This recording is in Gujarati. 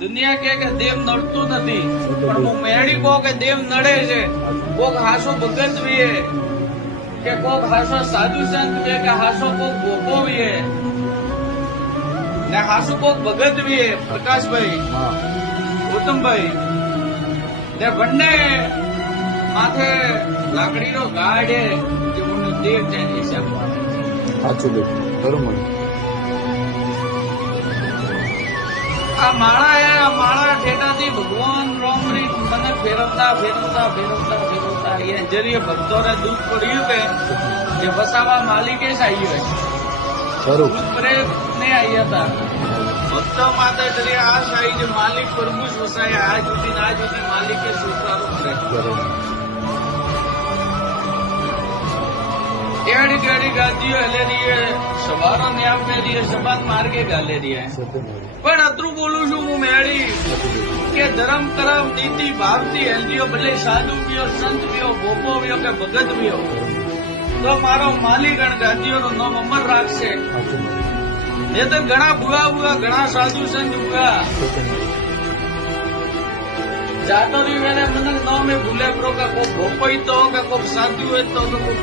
દુનિયા કે દેવ નડતું નથી, પણ હું મેળી કહું કે દેવ નડે છે. કોક હાસો ભગત વીએ કે કોક હાસો સાધુ સંત વીએ કે હાસો કોક ભોકો વીએ ને હાસુ કોક ભગત વીએ. પ્રકાશભાઈ, ગૌતમભાઈ ને બંને માથે લાકડીનો ગાડે કે હું દેવ જઈને હિસાબ માને. સાચું બેન, બરોબર. આ માળા ઠેટાથી ભગવાન રામની મને ફેરવતા એ જરીએ ભક્તોને દુઃખ પડ્યું કે વસાવા માલિકે જ આવી ખરું. પ્રેમ ને આવી હતા ભક્તો માટે જરી આ સાઈ જે માલિક પ્રભુ જ વસાય આ જુદી માલિકે સ્વીકારવું કરે. એડી ગાડી ગાદીઓ હલેરી હે, સવારો ને આપેલી હે, સબાત માર્ગે ગાલેરી હે. પણ અતરું બોલું છું હું મેળી કે ધર્મ કરમ નીતિ ભાવથી હેલ્દીઓ ભલે સાધુ પીઓ, સંત પીઓ, ભોપો પીઓ કે ભગત પીઓ, તો મારો માલિકણ ગાદીઓનું નામ અમર રાખશે. એ તો ઘણા બુઆ ઘણા સાધુ સંત બુઆ જાતો રહ્યું એને મને નામે ભૂલે પ્રો કે કોઈ ભોપઈ તો કે કોઈ સાધુ હોય તો કોઈ